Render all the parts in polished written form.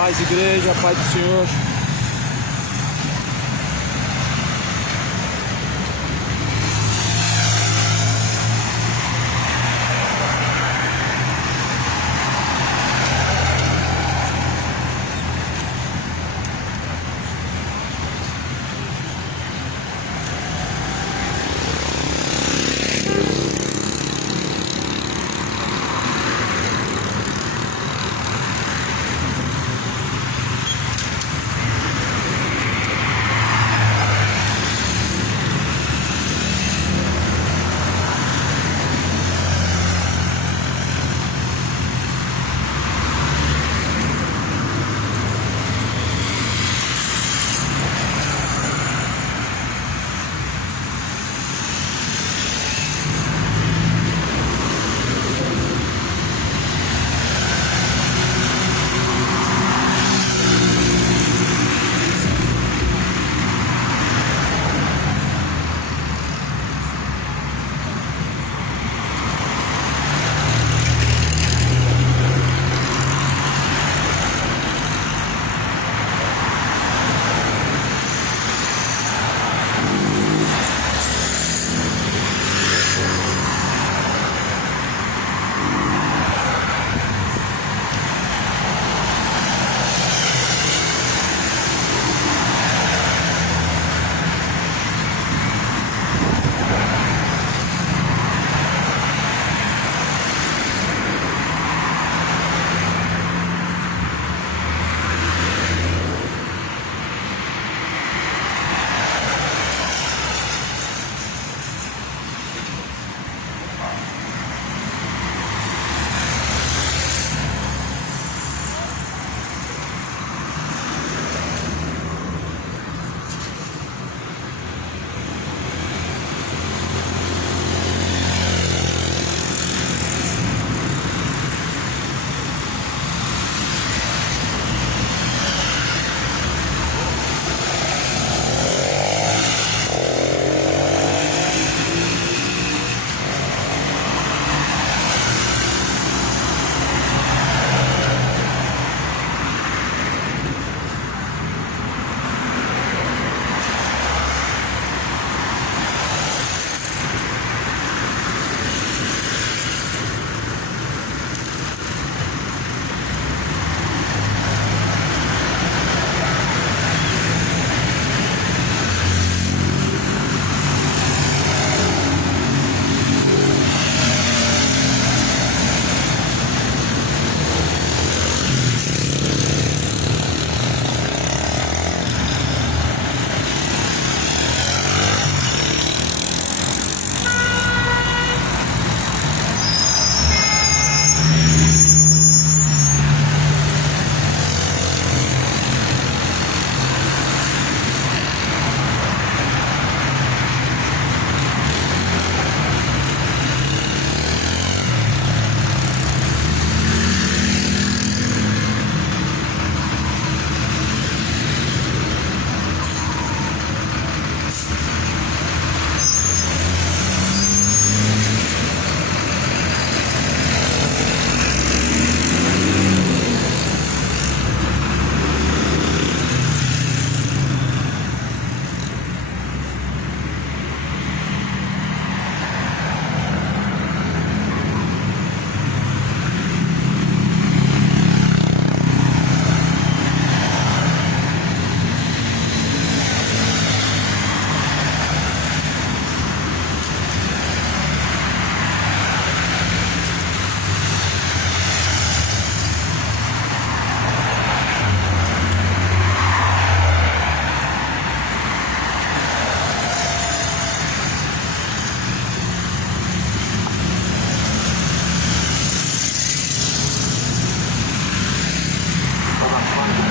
Paz, igreja, paz do Senhor.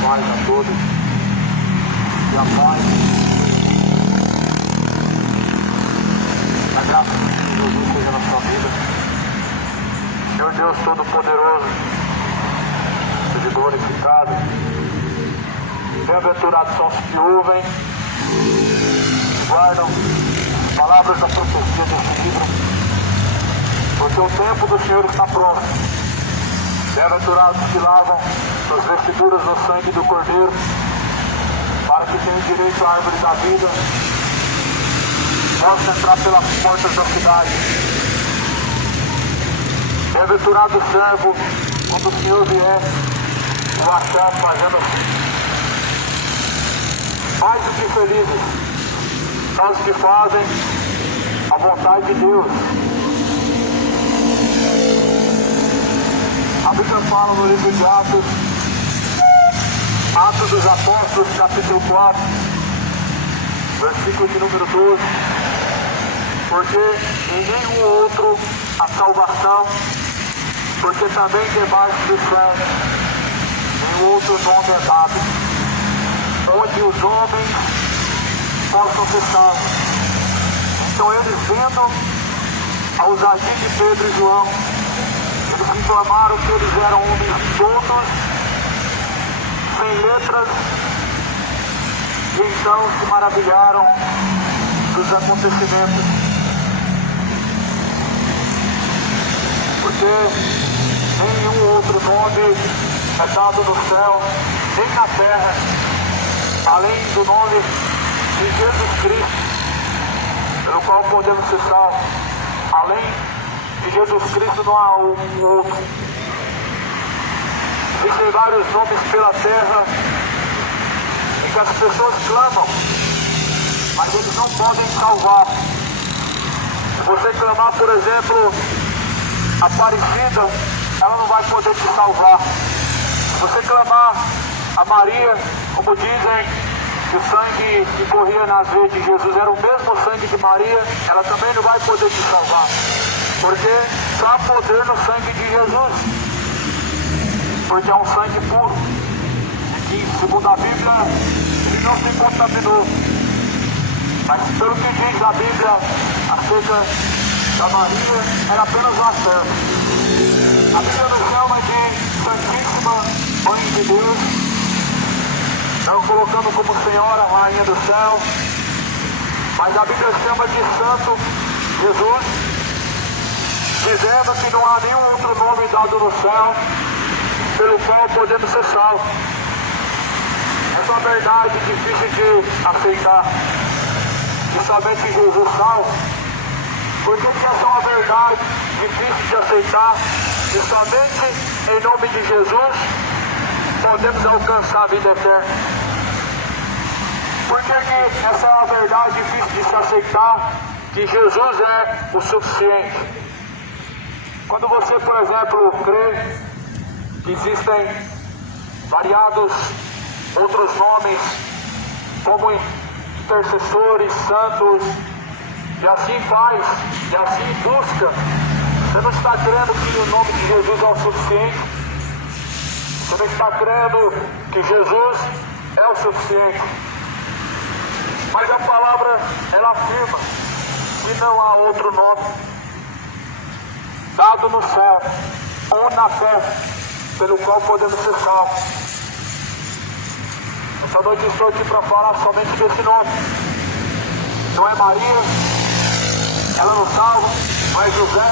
paz a todos, e a paz, a graça de Jesus seja na sua vida. Senhor Deus Todo-Poderoso, seja glorificado. Bem-aventurados são os que ouvem, guardam as palavras da profecia deste livro, porque o tempo do Senhor está pronto. Bem-aventurados que lavam suas vestiduras no sangue do Cordeiro, para que tenham direito à árvore da vida, possam entrar pelas portas da cidade. Bem-aventurado o servo, quando o Senhor vier, o achar fazendo assim. Mais do que felizes são os que fazem a vontade de Deus. A Bíblia fala no livro de Atos dos Apóstolos, capítulo 4, versículo de número 12. Porque em nenhum outro a salvação, porque também debaixo do céu nenhum outro nome é dado, onde os homens possam ser salvos. Então eles, vendo a ousadia de Pedro e João, eles reclamaram que eles eram homens soltos, sem letras, e então se maravilharam dos acontecimentos. Porque nenhum outro nome é dado no céu, nem na terra, além do nome de Jesus Cristo, pelo qual podemos ser salvos. Além de Jesus Cristo não há um outro. Existem vários nomes pela terra em que as pessoas clamam, mas eles não podem salvar. Se você clamar, por exemplo, Aparecida, ela não vai poder te salvar. Se você clamar a Maria, como dizem, que o sangue que corria nas veias de Jesus era o mesmo sangue de Maria, ela também não vai poder te salvar. Porque só há poder no sangue de Jesus. Porque é um sangue puro. E que, segundo a Bíblia, ele não se contaminou. Mas pelo que diz a Bíblia acerca da Maria, era apenas uma serva. A Bíblia nos chama de Santíssima Mãe de Deus, não colocando como Senhora, Rainha do Céu, mas a Bíblia chama de Santo Jesus, dizendo que não há nenhum outro nome dado no céu pelo qual podemos ser salvos. Essa é uma verdade difícil de aceitar, que somente Jesus salva. Por que essa é uma verdade difícil de aceitar, e somente em nome de Jesus podemos alcançar a vida eterna? Por que essa é uma verdade difícil de se aceitar, que Jesus é o suficiente? Quando você, por exemplo, crê que existem variados outros nomes, como intercessores, santos, e assim faz, e assim busca, você não está crendo que o nome de Jesus é o suficiente? Você não está crendo que Jesus é o suficiente? Mas a palavra, ela afirma que não há outro nome dado no céu ou na terra pelo qual podemos ser salvos. Essa noite estou aqui para falar somente desse nome. Não é Maria, ela não salva, não é José,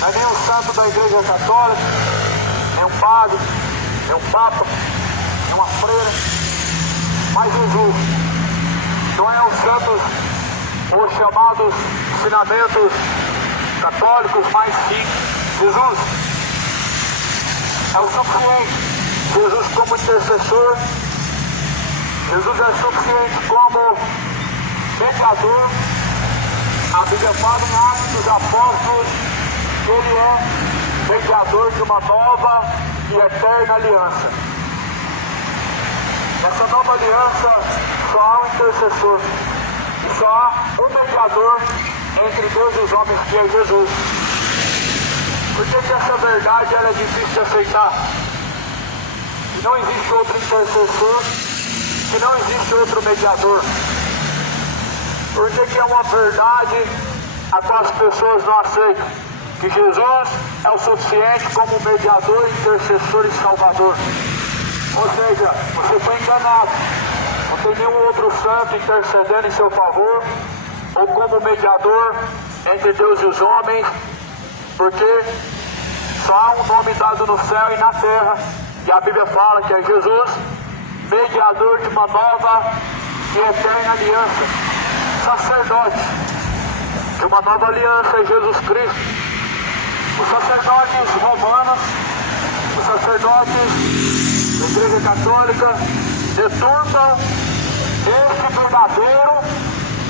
não é nem um santo da Igreja Católica, nem um padre, nem um papa, nem uma freira, mas Jesus. Não é os santos ou chamados ensinamentos católicos, mas sim Jesus. É o suficiente. Jesus como intercessor, Jesus é suficiente como mediador. A Bíblia fala em Atos dos Apóstolos que ele é mediador de uma nova e eterna aliança. Nessa nova aliança só há um intercessor e só há um mediador entre Deus e os homens, que é Jesus. Por que essa verdade é difícil de aceitar? Que não existe outro intercessor, que não existe outro mediador. Por que é uma verdade a qual as pessoas não aceitam? Que Jesus é o suficiente como mediador, intercessor e salvador. Ou seja, você foi enganado. Não tem nenhum outro santo intercedendo em seu favor, ou como mediador entre Deus e os homens, porque só há um nome dado no céu e na terra, e a Bíblia fala que é Jesus, mediador de uma nova e eterna aliança, sacerdote de uma nova aliança é Jesus Cristo. Os sacerdotes romanos, os sacerdotes da Igreja Católica deturpam este verdadeiro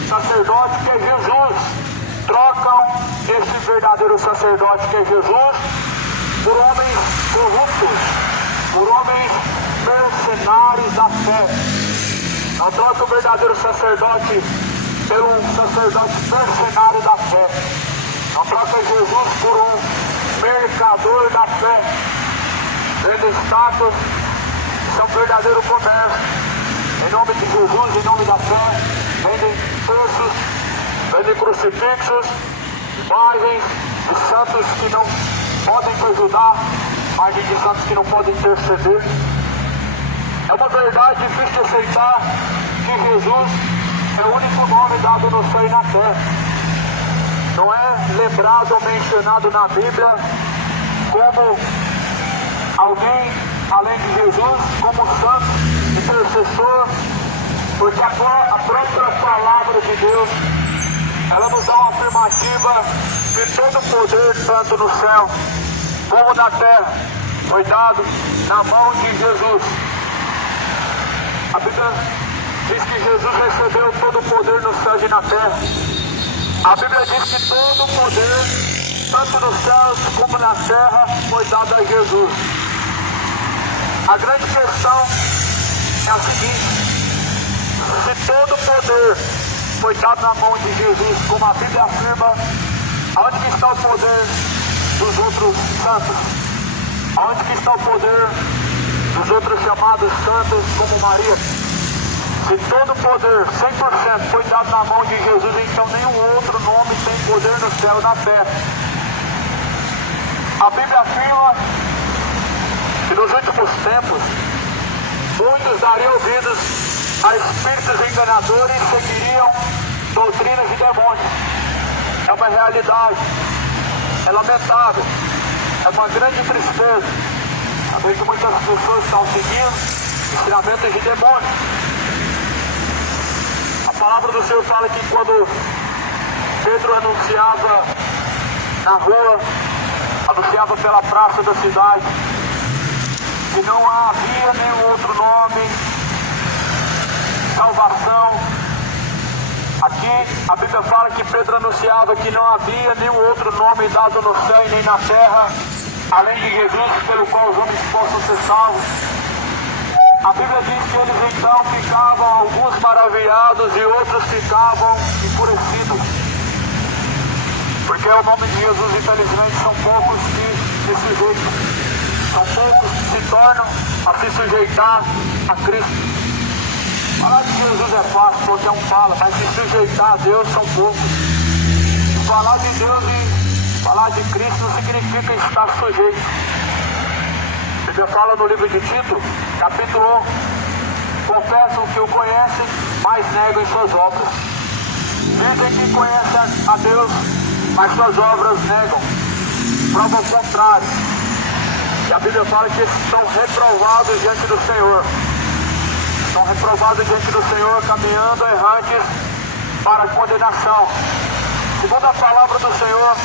sacerdote que é Jesus, trocam este verdadeiro sacerdote que é Jesus por homens corruptos, por homens mercenários da fé. Não troca o verdadeiro sacerdote pelo sacerdote mercenário da fé. Não troca Jesus por um mercador da fé. Vende status, isso é um verdadeiro comércio. Em nome de Jesus, em nome da fé, vendem terços, vendem crucifixos, imagens de santos que não podem te ajudar, imagens de santos que não podem interceder. É uma verdade difícil de aceitar que Jesus é o único nome dado no céu e na terra. Não é lembrado ou mencionado na Bíblia como alguém além de Jesus, como santo, intercessor, porque a própria palavra de Deus, ela nos dá uma afirmativa de todo o poder, tanto no céu como na terra, foi dado na mão de Jesus. A Bíblia diz que Jesus recebeu todo o poder no céu e na terra. A Bíblia diz que todo o poder, tanto nos céus como na terra, foi dado a Jesus. A grande questão é a seguinte: se todo o poder foi dado na mão de Jesus, como a Bíblia afirma, aonde que está o poder dos outros santos? Aonde que está o poder dos outros chamados santos como Maria? Se todo o poder, 100%, foi dado na mão de Jesus, então nenhum outro nome tem poder no céu e na terra. A Bíblia afirma que nos últimos tempos, muitos dariam ouvidos a espíritos enganadores e seguiriam doutrinas de demônios. É uma realidade, é lamentável, é uma grande tristeza saber que muitas pessoas estão seguindo ensinamentos de demônios. A palavra do Senhor fala que quando Pedro anunciava na rua, anunciava pela praça da cidade, que não havia nenhum outro nome de salvação. Aqui a Bíblia fala que Pedro anunciava que não havia nenhum outro nome dado no céu e nem na terra, além de Jesus, pelo qual os homens possam ser salvos. A Bíblia diz que eles então ficavam alguns maravilhados e outros ficavam enfurecidos. Porque o nome de Jesus, infelizmente, são poucos que se sujeitam. São poucos que se tornam a se sujeitar a Cristo. Falar de Jesus é fácil, qualquer um fala, mas se sujeitar a Deus são poucos. Falar de Deus e falar de Cristo não significa estar sujeito. A Bíblia fala no livro de Tito, capítulo 1, confessam que o conhecem, mas negam em suas obras. Dizem que conhecem a Deus, mas suas obras negam, provam o contrário. E a Bíblia fala que estão reprovados diante do Senhor. Estão reprovados diante do Senhor, caminhando errantes para a condenação. Segundo a palavra do Senhor,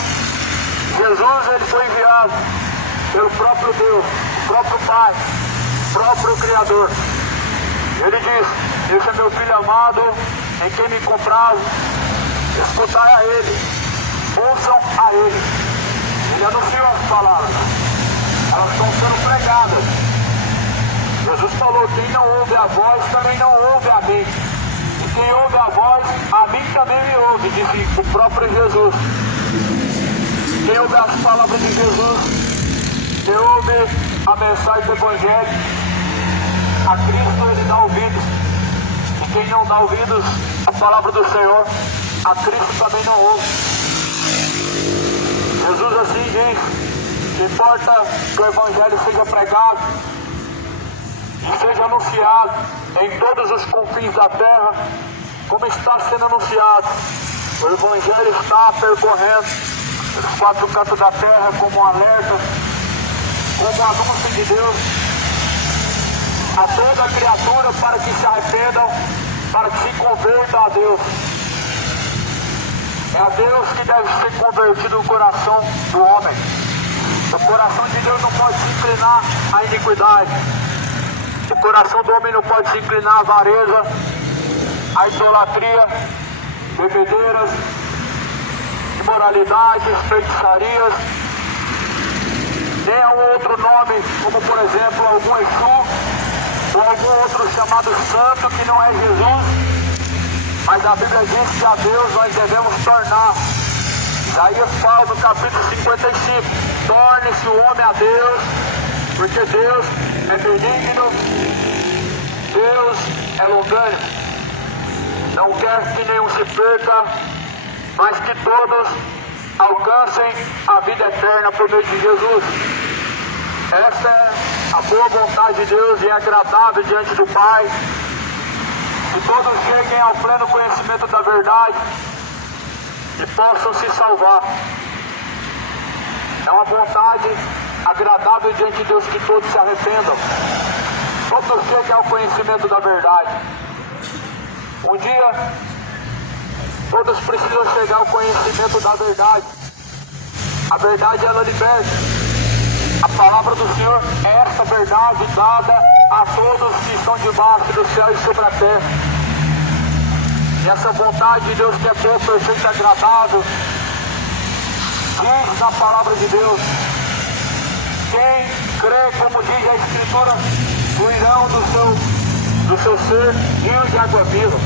Jesus ele foi enviado pelo próprio Deus, o próprio Pai, o próprio Criador. Ele diz: esse é meu Filho amado, em quem me comprazo, escutai a Ele, ouçam a Ele. Ele anunciou as palavras, elas estão sendo pregadas. Jesus falou: quem não ouve a voz também não ouve a mim, e quem ouve a voz, a mim também me ouve, disse o próprio Jesus. Quem ouve as palavras de Jesus, quem ouve a mensagem do Evangelho, a Cristo ele dá ouvidos. E quem não dá ouvidos à palavra do Senhor, a Cristo também não ouve. Jesus assim diz: que importa que o Evangelho seja pregado e seja anunciado em todos os confins da terra, como está sendo anunciado. O Evangelho está percorrendo os quatro cantos da terra como um alerta como anúncio de Deus a toda criatura para que se arrependam, para que se convertam a Deus. É a Deus que deve ser convertido o coração do homem. O coração de Deus não pode se inclinar à iniquidade. O coração do homem não pode se inclinar à avareza, à idolatria, bebedeiras, imoralidades, feitiçarias, nem a um outro nome, como por exemplo algum Exu, ou algum outro chamado santo que não é Jesus. Mas a Bíblia diz que a Deus nós devemos tornar. Isaías fala no capítulo 55, torne-se o homem a Deus, porque Deus é benigno, Deus é longânimo, não quer que nenhum se perca, mas que todos alcancem a vida eterna por meio de Jesus. Esta é a boa vontade de Deus e é agradável diante do Pai, que todos cheguem ao pleno conhecimento da verdade e possam se salvar. É uma vontade agradável diante de Deus que todos se arrependam, todos cheguem ao conhecimento da verdade. Um dia, todos precisam chegar ao conhecimento da verdade. A verdade, ela liberta. A palavra do Senhor é essa verdade dada a todos que estão debaixo do céu e sobre a terra. E essa vontade de Deus que é boa, perfeita e agradável, diz na palavra de Deus: quem crê, como diz a Escritura, fluirão do seu ser rios de água viva.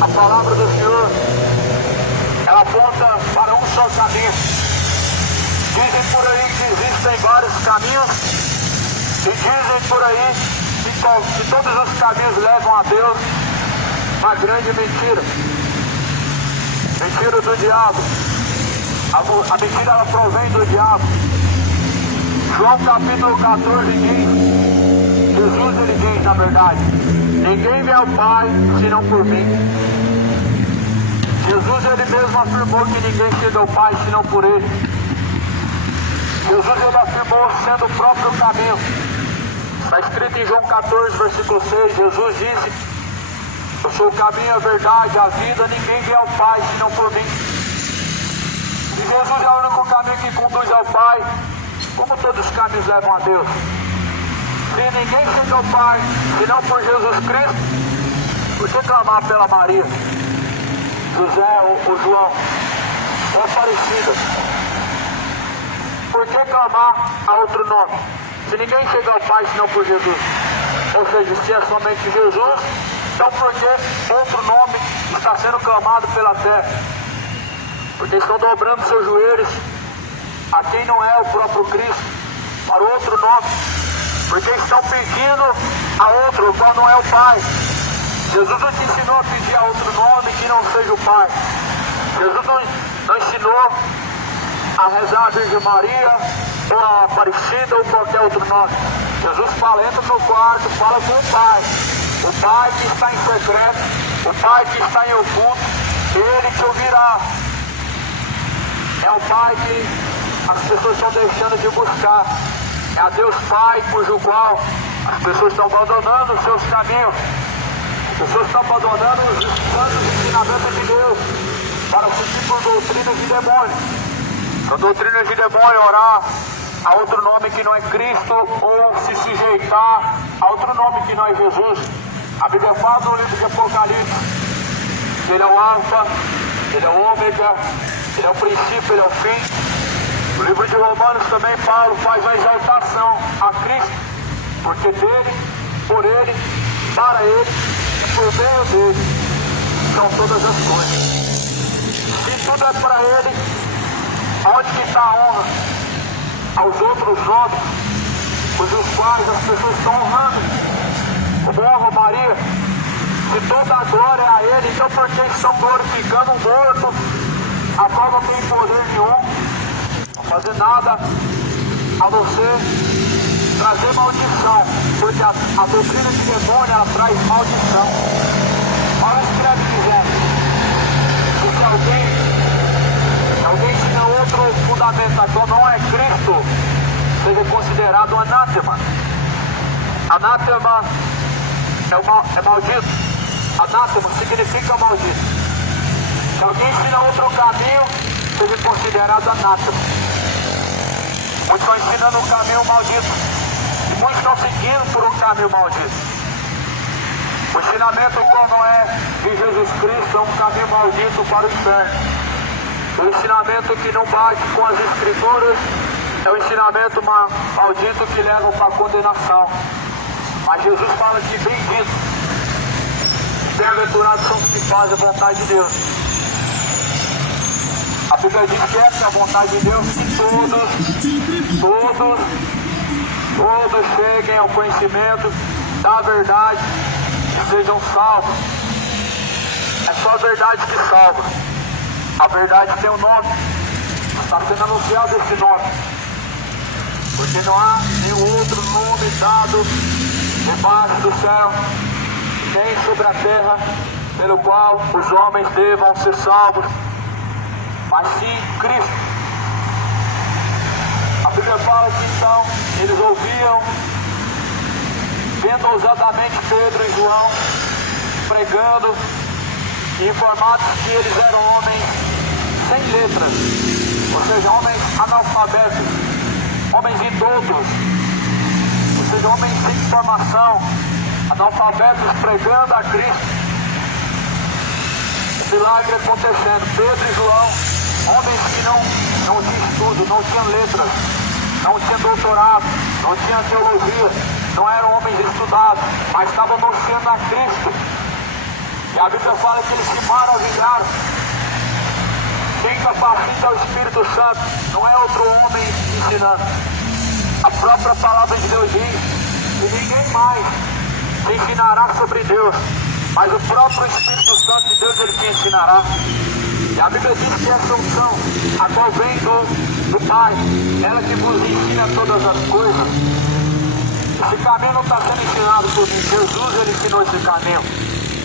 A palavra do Senhor, ela aponta para um só caminho. Dizem por aí que existem vários caminhos, e dizem por aí que todos os caminhos levam a Deus. Uma grande mentira. Mentira do diabo. A mentira, ela provém do diabo. João capítulo 14 diz, Jesus ele diz na verdade: ninguém vem ao Pai senão por mim. Jesus ele mesmo afirmou que ninguém chega ao Pai senão por ele. Jesus ele afirmou sendo o próprio caminho. Está escrito em João 14, versículo 6, Jesus disse: eu sou o caminho, a verdade, a vida, ninguém vem ao Pai senão por mim. E Jesus é o único caminho que conduz ao Pai, como todos os caminhos levam a Deus. Se ninguém chega ao Pai senão por Jesus Cristo, por que clamar pela Maria, José ou João, ou Aparecida? Por que clamar a outro nome? Se ninguém chega ao Pai senão por Jesus. Ou seja, se é somente Jesus, então por que outro nome está sendo clamado pela terra? Porque estão dobrando seus joelhos a quem não é o próprio Cristo, para outro nome. Porque estão pedindo a outro, o qual não é o Pai. Jesus não te ensinou a pedir a outro nome que não seja o Pai. Jesus não ensinou a rezar a Virgem Maria, ou a Aparecida, ou qualquer outro nome. Jesus fala, entra no quarto, fala com o Pai que está em secreto, o Pai que está em oculto, Ele te ouvirá. É o Pai que as pessoas estão deixando de buscar. É a Deus Pai, cujo qual as pessoas estão abandonando os seus caminhos. As pessoas estão abandonando os santos ensinamentos de Deus para seguir por doutrinas de demônio. A doutrina de demônio, orar a outro nome que não é Cristo, ou se sujeitar a outro nome que não é Jesus. A Bíblia fala no livro de Apocalipse: Ele é o Alfa, Ele é o Ômega, Ele é o princípio, Ele é o fim. No livro de Romanos também Paulo faz uma exaltação a Cristo, porque dele, por Ele, para Ele e por meio dele são todas as coisas. Se tudo é para Ele, onde que está a honra aos outros nomes, cujos quais as pessoas estão honrando, como honra Maria? Se toda a glória é a Ele, então por que estão glorificando um morto, a qual não tem poder nenhum, não fazer nada a não ser trazer maldição, porque a doutrina de demônio ela traz maldição. Olha escreve dizendo: se alguém ensina outro fundamento, a qual não é Cristo, seja considerado anátema. Anátema é maldito. Anátema significa maldito. Se alguém ensina outro caminho, seja considerado anátema. Muitos estão ensinando um caminho maldito e muitos estão seguindo por um caminho maldito. O ensinamento como é de Jesus Cristo é um caminho maldito para o inferno. O ensinamento que não bate com as Escrituras é um ensinamento maldito que leva para a condenação. Mas Jesus fala que bendito, bem-aventurados são os que fazem a vontade de Deus. A Bíblia diz que essa é a vontade de Deus, que todos cheguem ao conhecimento da verdade e sejam salvos. É só a verdade que salva. A verdade tem um nome. Está sendo anunciado esse nome. Porque não há nenhum outro nome dado debaixo do céu, nem sobre a terra, pelo qual os homens devam ser salvos, mas sim Cristo. A Bíblia fala que então eles ouviam, vendo ousadamente Pedro e João pregando, e informados que eles eram homens sem letras, ou seja, homens analfabetos, homens indoutos, ou seja, homens sem formação, analfabetos pregando a Cristo. O milagre acontecendo. Pedro e João, homens que não tinham estudo, não tinham letras, não tinham doutorado, não tinham teologia, não eram homens estudados, mas estavam anunciando a Cristo. E a Bíblia fala que eles se maravilharam. Quem capacita é o Espírito Santo, não é outro homem ensinando. A própria palavra de Deus diz que ninguém mais te ensinará sobre Deus, mas o próprio Espírito Santo de Deus ele te ensinará. E a Bíblia diz que essa unção, a qual vem do Pai, ela que vos ensina todas as coisas. Esse caminho não está sendo ensinado por mim, Jesus ele ensinou esse caminho.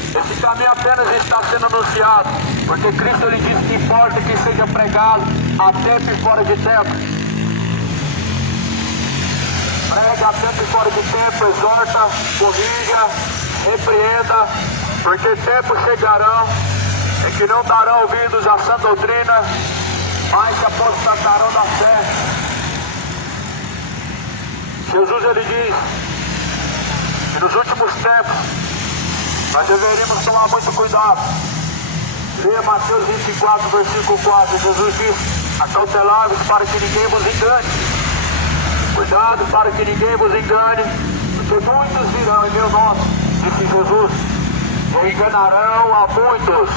Esse caminho apenas está sendo anunciado, porque Cristo ele disse que importa que seja pregado a tempo e fora de tempo. Prega a tempo e fora de tempo, exorta, corrija, repreenda, porque tempos chegarão em que não darão ouvidos à sã doutrina, mas se apostatarão da fé. Jesus ele diz que nos últimos tempos nós deveríamos tomar muito cuidado. Leia Mateus 24, versículo 4. Jesus diz: acautelai-vos para que ninguém vos engane. Cuidado para que ninguém vos engane, porque muitos virão em meu nome, disse Jesus, e enganarão a muitos.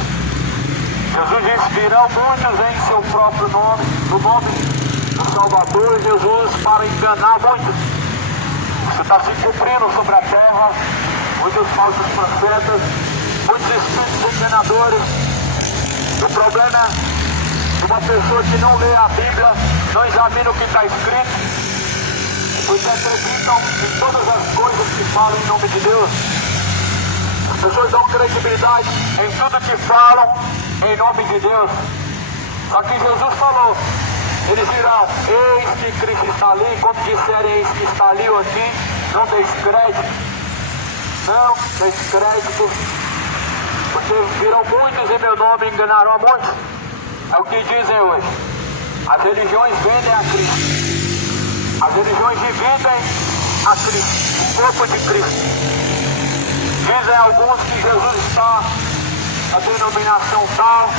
Jesus disse: virão muitos em seu próprio nome, no nome do Salvador Jesus, para enganar muitos. Isso está se cumprindo sobre a terra. Muitos falsos profetas, muitos espíritos enganadores. O problema é de uma pessoa que não lê a Bíblia, não examina o que está escrito, porque acreditam em todas as coisas que falam em nome de Deus. As pessoas dão credibilidade em tudo que falam em nome de Deus. Só que Jesus falou, eles dirão: eis que Cristo está ali. Quando disserem eis que está ali ou aqui, não deis crédito. Não deis crédito, porque virão muitos em meu nome e enganarão a muitos. É o que dizem hoje. As religiões vendem a Cristo. As religiões dividem a Cristo, o corpo de Cristo. Dizem alguns que Jesus está na denominação tal,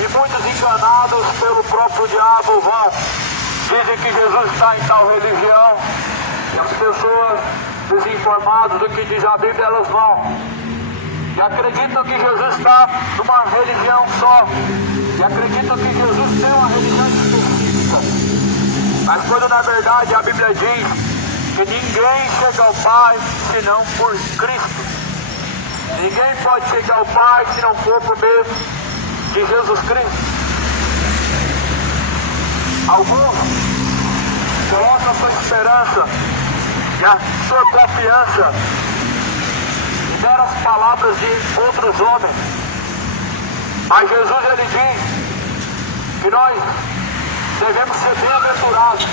e muitos enganados pelo próprio diabo vão. Dizem que Jesus está em tal religião, e as pessoas desinformadas do que diz a Bíblia, elas vão. E acreditam que Jesus está numa religião só. E acreditam que Jesus tem uma religião específica. Mas quando na verdade a Bíblia diz que ninguém chega ao Pai senão por Cristo. Ninguém pode chegar ao Pai se não for por meio de Jesus Cristo. Alguns colocam a sua esperança e a sua confiança em meras palavras de outros homens. Mas Jesus ele diz que nós devemos ser bem-aventurados,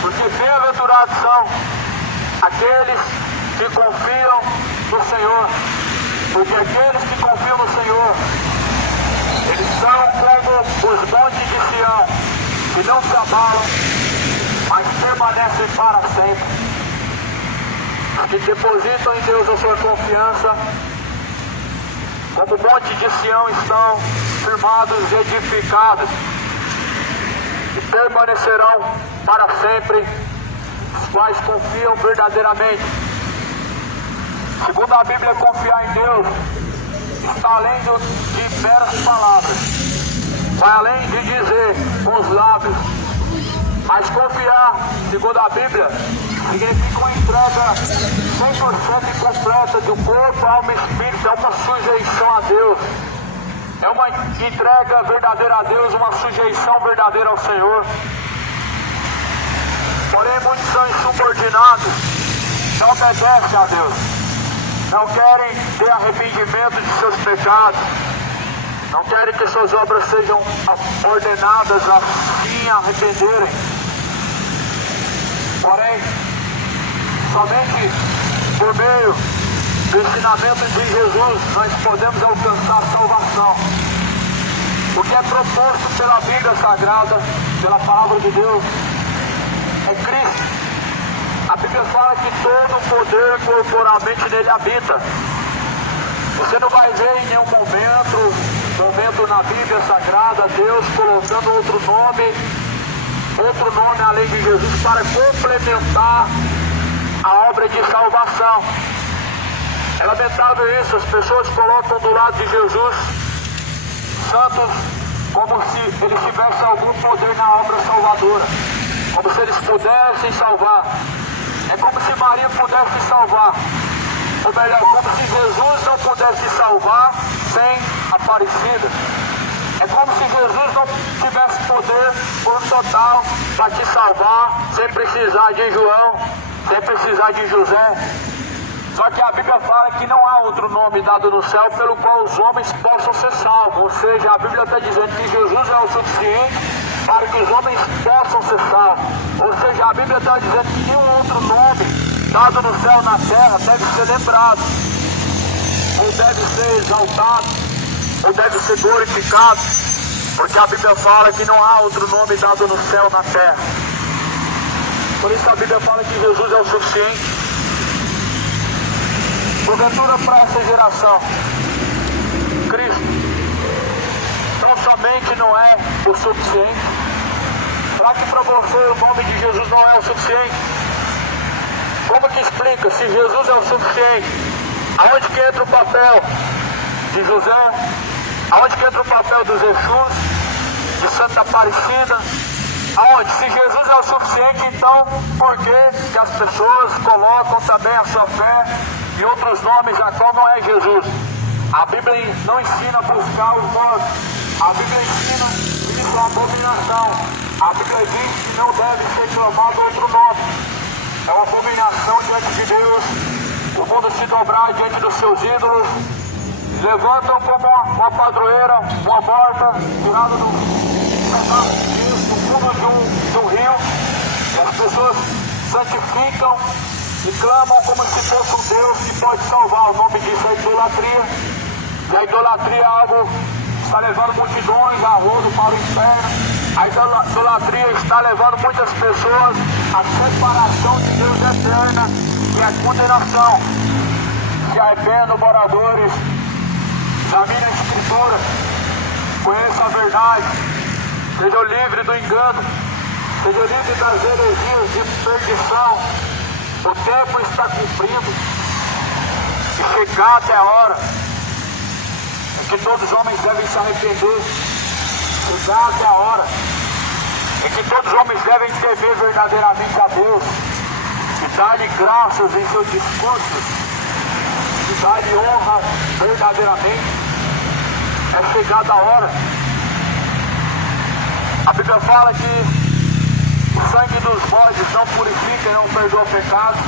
porque bem-aventurado verdade são aqueles que confiam no Senhor. Porque aqueles que confiam no Senhor, eles são como os montes de Sião, que não se abalam, mas permanecem para sempre. Os que depositam em Deus a sua confiança, como o monte de Sião, estão firmados e edificados, e permanecerão para sempre, os quais confiam verdadeiramente. Segundo a Bíblia, confiar em Deus está além de meras palavras, vai além de dizer com os lábios, mas confiar, segundo a Bíblia, significa uma entrega 100% completa do corpo, alma e espírito, é uma sujeição a Deus, é uma entrega verdadeira a Deus, uma sujeição verdadeira ao Senhor. Porém, muitos são insubordinados, não obedecem a Deus, não querem ter arrependimento de seus pecados, não querem que suas obras sejam ordenadas assim arrependerem. Porém, somente por meio do ensinamento de Jesus nós podemos alcançar a salvação. O que é proposto pela Bíblia Sagrada, pela Palavra de Deus, é Cristo. A Bíblia fala que todo o poder corporalmente nele habita. Você não vai ver em nenhum momento na Bíblia Sagrada Deus colocando outro nome além de Jesus para complementar a obra de salvação. É lamentável isso, as pessoas colocam do lado de Jesus santos como se eles tivessem algum poder na obra salvadora, como se eles pudessem salvar. É como se Maria pudesse salvar, ou melhor, como se Jesus não pudesse salvar sem Aparecida. É como se Jesus não tivesse poder por total para te salvar, sem precisar de João, sem precisar de José. Só que a Bíblia fala que não há outro nome dado no céu pelo qual os homens possam ser salvos. Ou seja, a Bíblia está dizendo que Jesus é o suficiente para que os homens possam ser salvos. Ou seja, a Bíblia está dizendo que nenhum outro nome dado no céu e na terra deve ser lembrado, ou deve ser exaltado, ou deve ser glorificado, porque a Bíblia fala que não há outro nome dado no céu e na terra. Por isso a Bíblia fala que Jesus é o suficiente. Porventura, para essa geração, Cristo não somente não é o suficiente. Será que para você o nome de Jesus não é o suficiente? Como que explica? Se Jesus é o suficiente, aonde que entra o papel de José? Aonde que entra o papel dos Exus, de Santa Aparecida? Aonde? Se Jesus é o suficiente, então por que as pessoas colocam também a sua fé em outros nomes a qual não é Jesus? A Bíblia não ensina a buscar os mortos. A Bíblia ensina isso, a abominação. A Bíblia diz que não deve ser clamado outro nome. É uma abominação diante de Deus. O mundo se dobrar diante dos seus ídolos. Levantam como uma padroeira, uma morta, tirada do fundo de um rio. E as pessoas santificam e clamam como se fosse um Deus que pode salvar. O nome disso é idolatria. E a idolatria é algo que está levando multidões a rodo para o inferno. A idolatria está levando muitas pessoas à separação de Deus eterna e à condenação. Se arrependam, moradores, examinem a Escritura, conheçam a verdade, sejam livres do engano, sejam livres das heresias de perdição. O tempo está cumprindo e chegada é a hora em que todos os homens devem se arrepender. Chegada é a hora em que todos os homens devem temer verdadeiramente a Deus e dar-lhe graças em seus discursos e dar-lhe honra verdadeiramente. É chegada a hora. A Bíblia fala que o sangue dos bodes não purifica e não perdoa o pecado.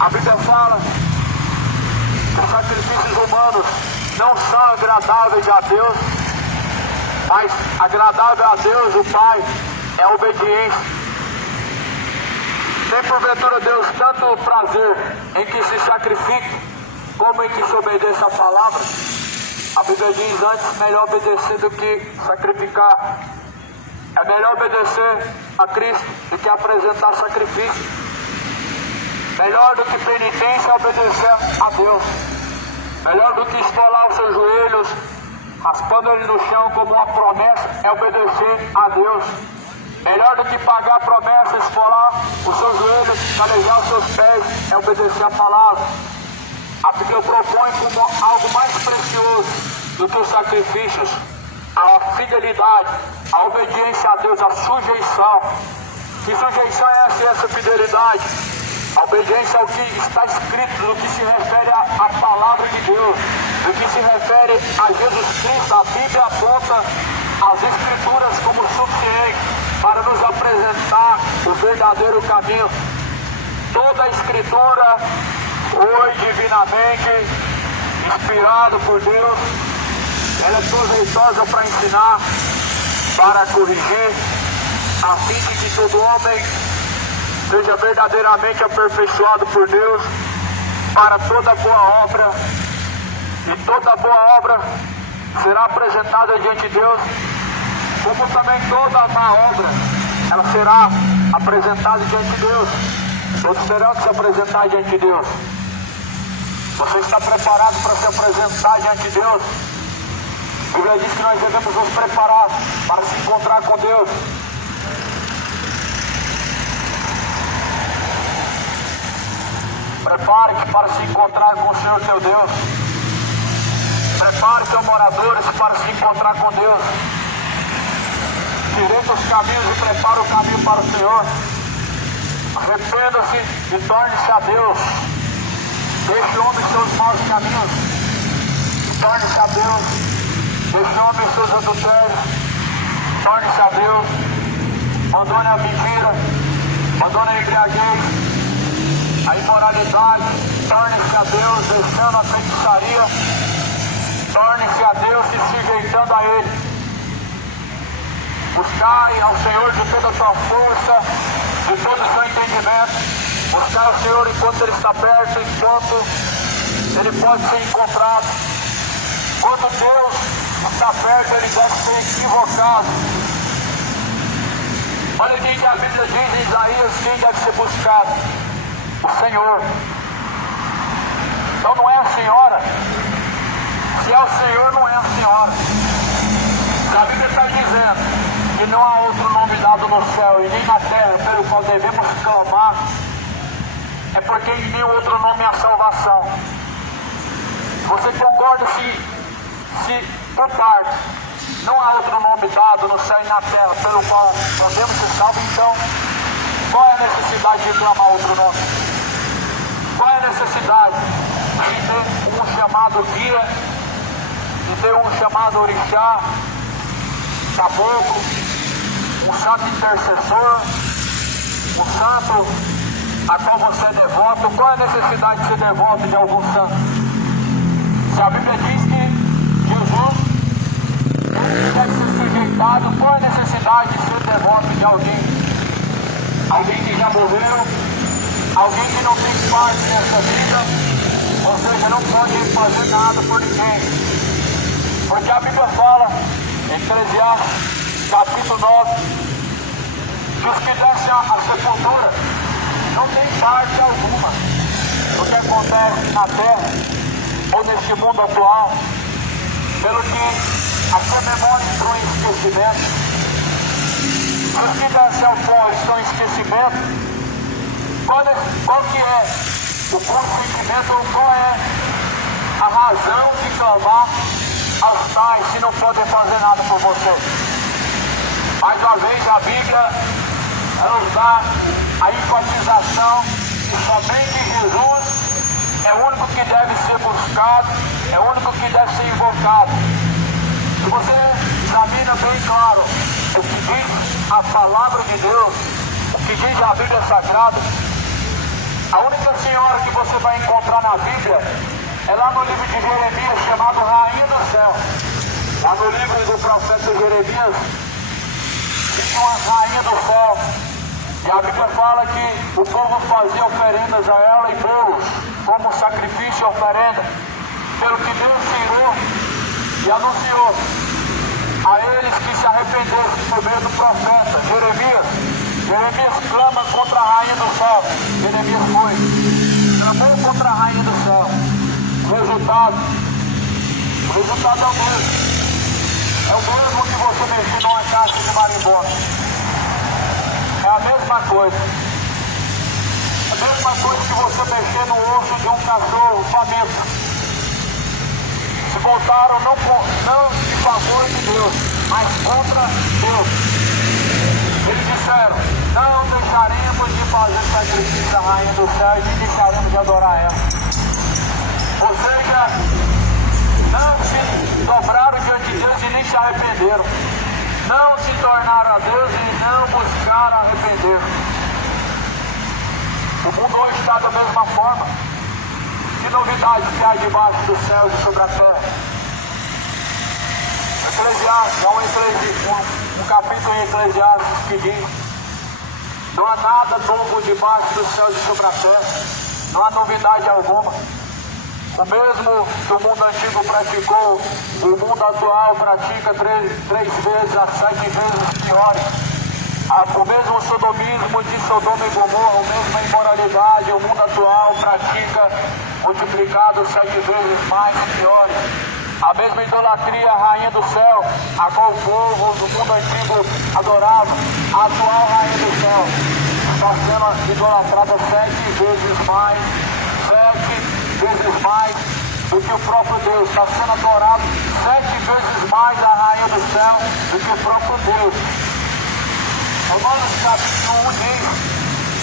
A Bíblia fala que os sacrifícios humanos não são agradáveis a Deus, mas agradável a Deus, o Pai, é a obediência. Tem porventura Deus tanto prazer em que se sacrifique, como em que se obedeça a palavra? A Bíblia diz antes, melhor obedecer do que sacrificar. É melhor obedecer a Cristo do que apresentar sacrifício. Melhor do que penitência é obedecer a Deus. Melhor do que esfolar os seus joelhos, raspando ele no chão como uma promessa, é obedecer a Deus. Melhor do que pagar a promessa, esfolar os seus joelhos, calejar os seus pés, é obedecer a palavra. A Bíblia propõe como algo mais precioso do que os sacrifícios a fidelidade, a obediência a Deus, a sujeição. Que sujeição é essa fidelidade? A obediência ao que está escrito, no que se refere à palavra de Deus, no que se refere a Jesus Cristo. A Bíblia aponta as Escrituras como suficiente para nos apresentar o verdadeiro caminho. Toda a Escritura foi divinamente inspirada por Deus. Ela é proveitosa para ensinar, para corrigir, a fim de que todo homem seja verdadeiramente aperfeiçoado por Deus para toda boa obra. E toda boa obra será apresentada diante de Deus, como também toda má obra, ela será apresentada diante de Deus. Todos terão que se apresentar diante de Deus. Você está preparado para se apresentar diante de Deus? A Bíblia diz que nós devemos nos preparar para se encontrar com Deus. Prepare-se para se encontrar com o Senhor teu Deus. Prepare seus moradores para se encontrar com Deus. Direita os caminhos e prepare o caminho para o Senhor. Arrependa-se e torne-se a Deus. Deixe o homem seus maus caminhos e torne-se a Deus. Deixe o homem seus adultérios, torne-se a Deus. Abandone a mentira, abandone a embriaguez, a imoralidade, torne-se a Deus, deixando a feitiçaria, torne-se a Deus e se sujeitando a Ele. Buscai ao Senhor de toda a tua força, de todo o seu entendimento. Buscai ao Senhor enquanto Ele está perto, enquanto Ele pode ser encontrado. Quando Deus está perto, Ele deve ser equivocado. Olha o que a Bíblia diz em Isaías, quem deve ser buscado? O Senhor. Então não é a senhora. Se é o Senhor, não é a senhora. A Bíblia está dizendo que não há outro nome dado no céu e nem na terra pelo qual devemos clamar, é porque em nenhum outro nome há salvação. Você concorda se por parte não há outro nome dado no céu e na terra pelo qual podemos ser salvos? Então, qual é a necessidade de clamar outro nome? Qual é a necessidade de ter um chamado guia, de ter um chamado orixá, caboclo, um santo intercessor, um santo a qual você é devoto? Qual é a necessidade de ser devoto de algum santo? Se a Bíblia diz que Jesus deve ser sujeitado, qual é a necessidade de ser devoto de alguém? Alguém que já morreu, alguém que não tem parte nessa vida, ou seja, não pode fazer nada por ninguém. Porque a Bíblia fala, em Eclesiastes, capítulo 9, que os que descem à sepultura não têm parte alguma do que acontece na terra ou neste mundo atual, pelo que a sua memória entrou em esquecimento. Os que descem ao pó estão em esquecimento. Qual que é o consentimento, ou qual é a razão de clamar aos tais se não podem fazer nada por você? Mais uma vez a Bíblia nos dá a enfatização que somente Jesus é o único que deve ser buscado, é o único que deve ser invocado. Se você examina bem claro o que diz a palavra de Deus, o que diz a Bíblia Sagrada, a única senhora que você vai encontrar na Bíblia é lá no livro de Jeremias, chamado Rainha do Céu. Lá no livro do profeta Jeremias, tinha uma rainha do céu. E a A Bíblia fala que o povo fazia oferendas a ela e bolos, como sacrifício e oferenda, pelo que Deus tirou e anunciou a eles que se arrependessem por meio do profeta Jeremias. Jeremias clama contra a rainha do céu. Jeremias clamou contra a rainha do céu. O resultado é o mesmo. É o mesmo que você mexer numa caixa de marimbondo. É a mesma coisa. A mesma coisa que você mexer no osso de um cachorro faminto. Se voltaram não em favor de Deus, mas contra Deus. Eles disseram: não deixaremos de fazer sacrifício à rainha do céu e nem deixaremos de adorar ela. Ou seja, não se dobraram diante de Deus e nem se arrependeram. Não se tornaram a Deus e não buscaram arrepender. O mundo hoje está da mesma forma. Que novidade que há debaixo dos céus e sobre a terra? Eclesiastes, há um capítulo em Eclesiastes que diz: não há nada novo debaixo dos céus e sobre a terra. Não há novidade alguma. O mesmo que o mundo antigo praticou, o mundo atual pratica três vezes a 7 vezes piores. O mesmo sodomismo de Sodoma e Gomorra, a mesma imoralidade, o mundo atual pratica multiplicado 7 vezes mais piores. A mesma idolatria, a rainha do céu, a qual o povo do mundo antigo adorava, a atual rainha do céu está sendo idolatrada 7 vezes mais do que o próprio Deus. Está sendo adorado 7 vezes mais a rainha do céu do que o próprio Deus. Romanos capítulo 1 diz: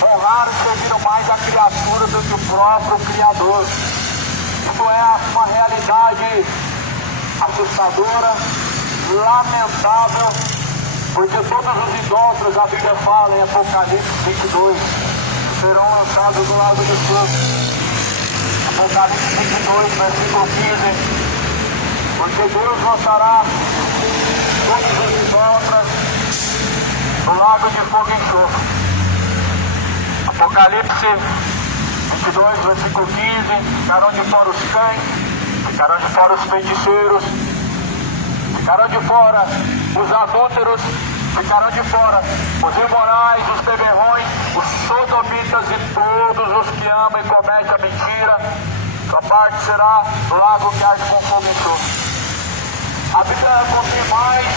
honraram e serviram mais a criatura do que o próprio Criador. Isso é uma realidade assustadora, lamentável, porque todos os idólatras, a Bíblia fala em Apocalipse 22, serão lançados do lago do fogo. Apocalipse 22, versículo 15: porque Deus lançará todos os idólatras no lago de fogo e enxofre. Apocalipse 22, versículo 15: ficarão de fora os cães, ficarão de fora os feiticeiros, ficarão de fora os adúlteros, ficarão de fora os imorais, os beberrões, os sodomitas e todos os que amam e cometem a mentira. Sua parte será lago que arde com fogo e enxofre. A Bíblia contém mais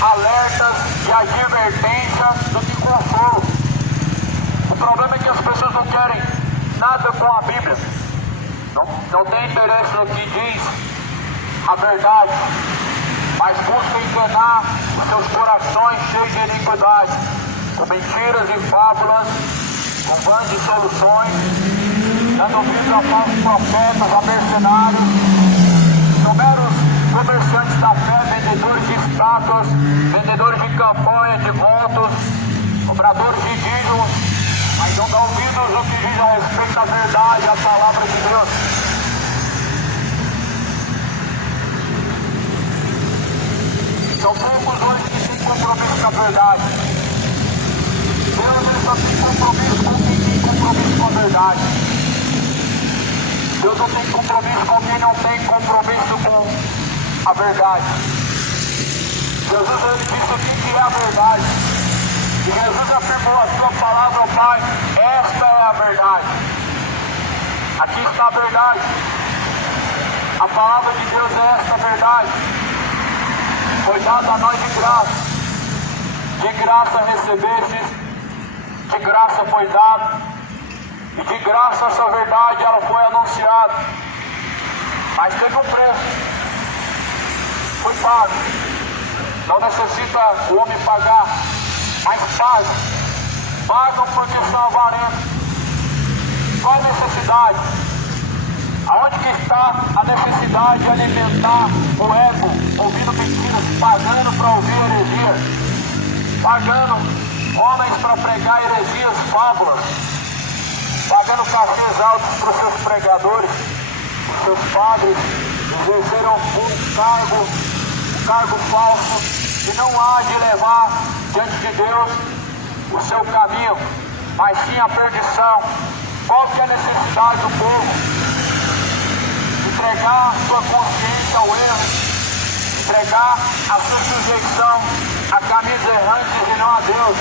alertas e advertências do que consolo. O problema é que as pessoas não querem nada com a Bíblia. Não tem interesse no que diz a verdade, mas buscam enganar os seus corações cheios de iniquidade, com mentiras e fábulas, com vãs de soluções, dando ouvido a falsos profetas, a mercenários, são meros comerciantes da fé, vendedores de estátuas, vendedores de campanha, de votos, cobradores de dízimos, mas não dão ouvidos no que diz a respeito da verdade, a palavra de Deus. São poucos hoje que têm compromisso com a verdade. Deus só tem compromisso com quem tem compromisso com a verdade. Deus não tem compromisso com quem não tem compromisso com a verdade. Jesus, ele disse o que é a verdade. E Jesus afirmou a sua palavra ao Pai: esta é a verdade. Aqui está a verdade. A palavra de Deus é esta verdade. Foi dada a nós de graça. De graça recebestes, de graça foi dado, e de graça essa verdade ela foi anunciada. Mas teve um preço. Foi pago. Não necessita o homem pagar, mas paga. Pagam porque são avarentos. Qual a necessidade? Aonde que está a necessidade de alimentar o ego, ouvindo mentiras, pagando para ouvir heresias, pagando homens para pregar heresias, fábulas, pagando cachês altos para os seus pregadores, os seus padres, exerceram um cargo falso que não há de levar diante de Deus o seu caminho. sim à perdição. Qual que é a necessidade do povo? Entregar a sua consciência ao erro, entregar a sua sujeição a caminhos errantes e não a Deus.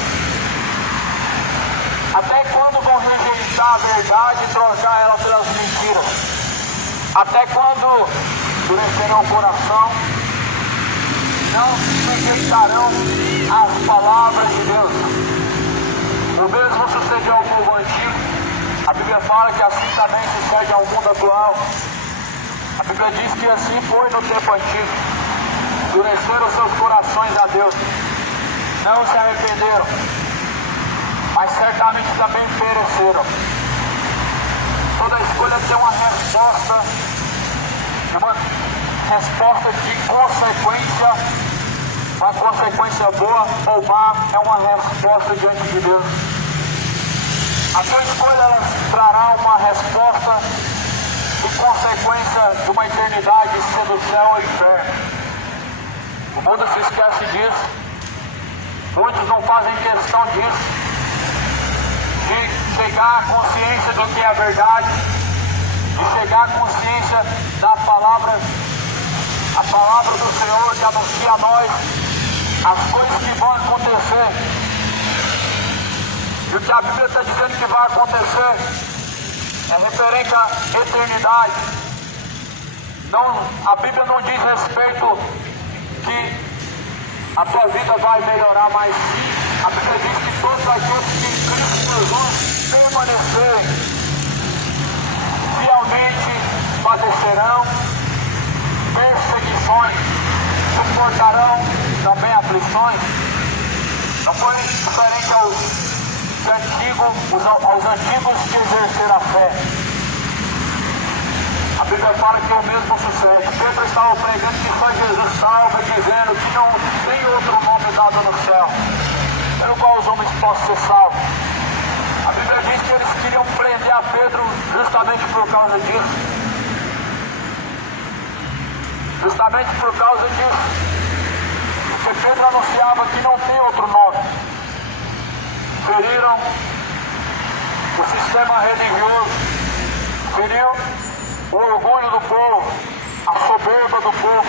Até quando vão rejeitar a verdade e trocar ela pelas mentiras? Até quando endurecerão o coração? Não se sujeitarão às palavras de Deus. O mesmo sucedeu ao povo antigo. A Bíblia fala que assim também sucede ao mundo atual. A Bíblia diz que assim foi no tempo antigo. Endureceram seus corações a Deus. Não se arrependeram, mas certamente também pereceram. Toda escolha tem uma resposta de consequência. Uma consequência boa ou má é uma resposta diante de Deus. A sua escolha ela trará uma resposta de consequência de uma eternidade ser do céu ao inferno. O mundo se esquece disso. Muitos não fazem questão disso, de chegar à consciência do que é a verdade, de chegar à consciência da palavra, a palavra do Senhor que anuncia a nós as coisas que vão acontecer. E o que a Bíblia está dizendo que vai acontecer é referente à eternidade. Não, a Bíblia não diz respeito que a tua vida vai melhorar, mas sim, a Bíblia diz que todos aqueles que em Cristo Jesus permanecerem fielmente padecerão perseguições, suportarão também aflições. Não foi diferente aos antigos que exerceram a fé. A Bíblia fala que o mesmo sucede. Pedro estava pregando que só Jesus salva, dizendo que não tem outro nome dado no céu pelo qual os homens possam ser salvos. A Bíblia diz que eles queriam prender a Pedro justamente por causa disso. Justamente por causa disso. Porque Pedro anunciava que não tem outro nome. Feriram o sistema religioso, feriram o orgulho do povo, a soberba do povo.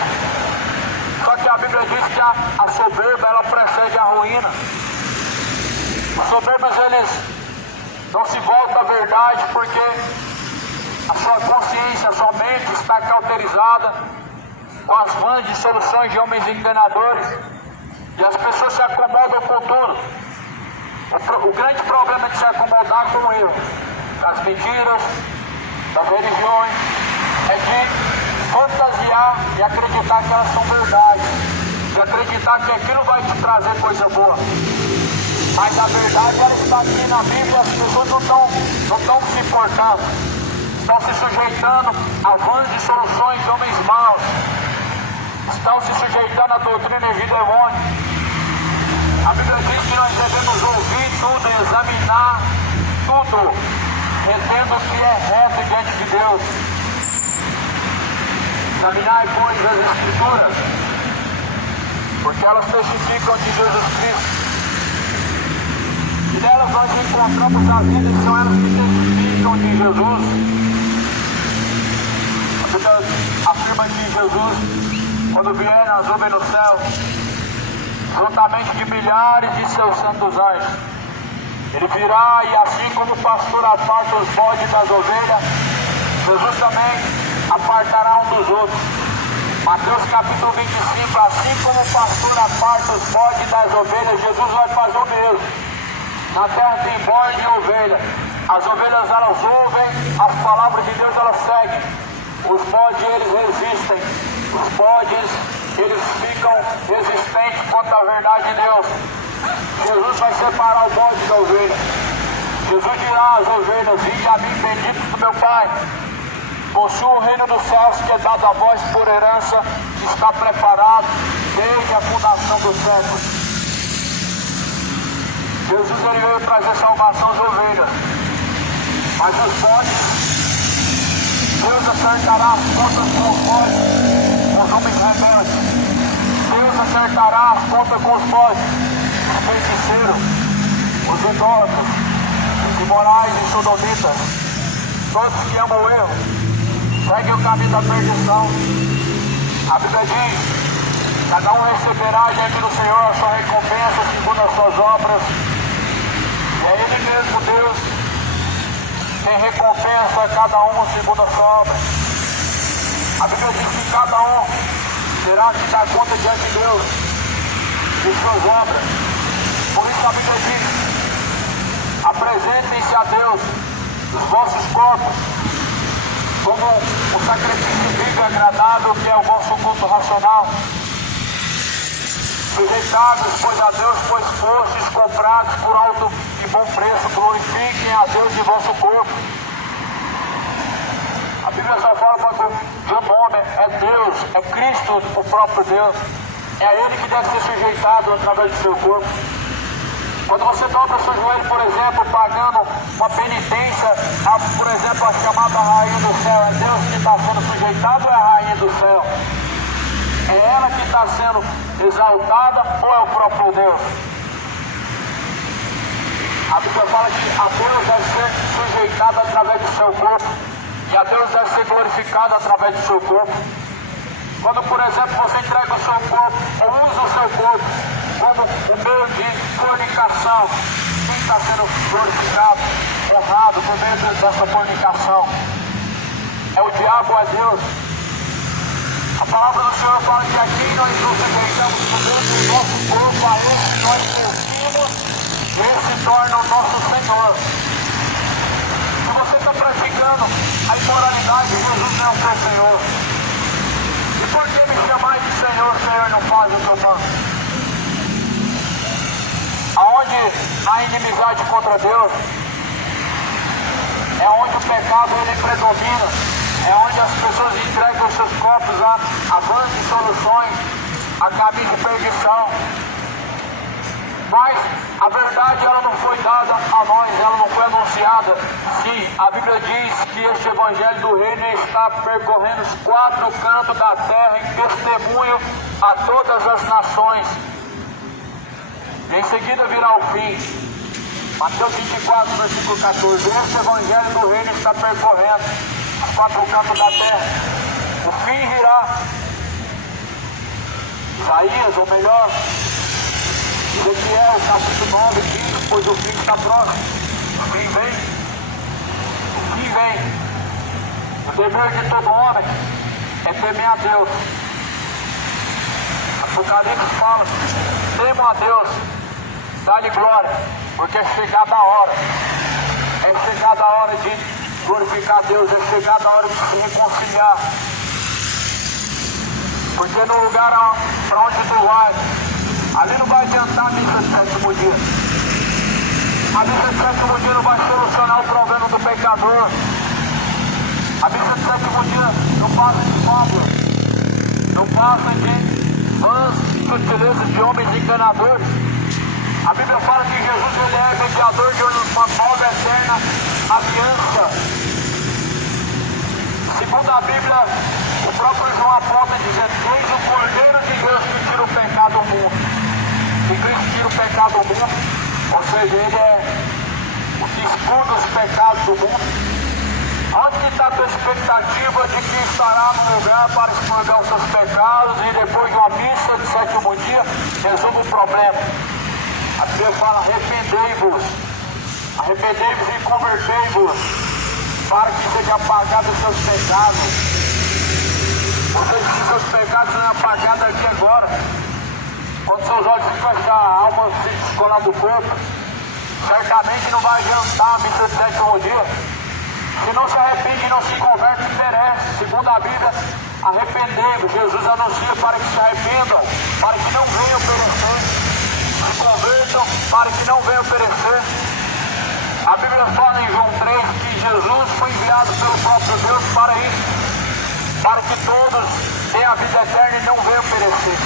Só que a Bíblia diz que a soberba ela precede a ruína. Os soberbos eles não se voltam à verdade porque a sua consciência, a sua mente está cauterizada com as vãs de soluções de homens enganadores. E as pessoas se acomodam com tudo. O grande problema de se acomodar com o erro, as mentiras, das religiões, é de fantasiar e acreditar que elas são verdade, de acreditar que aquilo vai te trazer coisa boa. Mas a verdade ela está aqui na Bíblia, as pessoas não estão se importando, estão se sujeitando a vãs de soluções de homens maus, estão se sujeitando a doutrina de demônio. A Bíblia diz que nós devemos ouvir tudo, examinar tudo, retendo o que é reto diante de Deus. Examinar, pois, as Escrituras, porque elas testificam de Jesus Cristo. E nelas nós encontramos a vida, que são elas que testificam de Jesus. A Bíblia afirma que Jesus, quando vier nas nuvens no céu, juntamente de milhares de seus santos anjos, ele virá e assim como o pastor aparta os bodes das ovelhas, Jesus também apartará um dos outros. Mateus capítulo 25, assim como o pastor aparta os bodes das ovelhas, Jesus vai fazer o mesmo. Na terra tem bode e ovelha. As ovelhas elas ouvem, as palavras de Deus elas seguem. Os bodes eles resistem. Os bodes eles ficam resistentes contra a verdade de Deus. Jesus vai separar o bode da ovelha. Jesus dirá às ovelhas: vinde a mim, benditos do meu Pai. Possuo o reino dos céus que é dado a vós por herança, que está preparado desde a fundação dos séculos. Jesus ele veio trazer salvação às ovelhas, mas os bodes, Deus acertará as contas com os bodes, com os homens rebeldes. Deus acertará as contas com os bodes, os feiticeiros, os idólatras, os imorais e sodomitas, todos que amam o erro, seguem o caminho da perdição. A Bíblia diz: cada um receberá diante do Senhor a sua recompensa segundo as suas obras. E é Ele mesmo, Deus, quem recompensa a cada um segundo a sua obra. A Bíblia diz que cada um terá que dar conta diante de Deus de suas obras. Por isso a Bíblia diz: apresentem-se a Deus os vossos corpos como o sacrifício vivo e agradável, que é o vosso culto racional. Sujeitados, pois a Deus, pois fostes comprados por alto e bom preço, glorifiquem a Deus de vosso corpo. A Bíblia só fala que o nome é Deus, é Cristo, o próprio Deus. É a Ele que deve ser sujeitado através do seu corpo. Quando você dobra o seu joelho, por exemplo, pagando uma penitência, por exemplo, a chamada Rainha do Céu, é Deus que está sendo sujeitado ou é a Rainha do Céu? É ela que está sendo exaltada ou é o próprio Deus? A Bíblia fala que a Deus deve ser sujeitado através do seu corpo e a Deus deve ser glorificado através do seu corpo. Quando, por exemplo, você entrega o seu corpo ou usa o seu corpo como um meio de fornicação, quem está sendo glorificado, honrado por meio dessa fornicação? É o diabo ou é Deus? A palavra do Senhor fala que aqui nós nos sujeitamos por dentro do nosso corpo, a esse que nós servimos, esse se torna o nosso Senhor. Se você está praticando a imoralidade, Jesus não é o seu Senhor. E por que me chamar de Senhor, Senhor não faz o seu banco? Aonde há inimizade contra Deus, é onde o pecado ele predomina, é onde as pessoas entregam os seus corpos a vãs de soluções, a caminho de perdição. Mas a verdade ela não foi dada a nós, ela não foi anunciada. Sim, a Bíblia diz que este Evangelho do Reino está percorrendo os 4 cantos da terra em testemunho a todas as nações. Em seguida virá o fim. Mateus 24, versículo 14. Este Evangelho do Reino está percorrendo os 4 cantos da terra. O fim virá. Isaías, ou melhor, Ezequiel, capítulo 9, diz: pois o fim está próximo. O fim vem. O fim vem. O dever de todo homem é temer a Deus. Apocalipse fala: temam a Deus, dá-lhe glória, porque é chegada a hora. É chegada a hora de glorificar a Deus, é chegada a hora de se reconciliar. Porque no lugar para onde tu vai, ali não vai adiantar a missa de 7º dia. A missa de 7º dia não vai solucionar o problema do pecador. A missa de 7º dia não passa de fábula, não passa de vãs sutilezas de homens enganadores. A Bíblia fala que Jesus ele é mediador de uma nova eterna aliança. Segundo a Bíblia, o próprio João aponta dizendo: eis o Cordeiro de Deus que tira o pecado do mundo. E Cristo tira o pecado do mundo, ou seja, ele é o que expurga os pecados do mundo. Onde que está a tua expectativa de que estará no lugar para expurgar os seus pecados e depois de uma missa de 7º dia resolve o problema? A Bíblia fala: arrependei-vos, arrependei-vos e convertei-vos, para que seja apagado os seus pecados. Ou seja, que seus pecados sejam apagados aqui agora. Quando seus olhos se fechar, a alma se descolar do corpo, certamente não vai adiantar a missa de 7º dia. Se não se arrepende e não se converte, merece. Segundo a Bíblia, arrependei-vos. Jesus anuncia para que se arrependam, para que não venham perecer. Se convertam, para que não venham perecer. A Bíblia fala em João 3 que Jesus foi enviado pelo próprio Deus para isso, para que todos tenham a vida eterna e não venham perecer.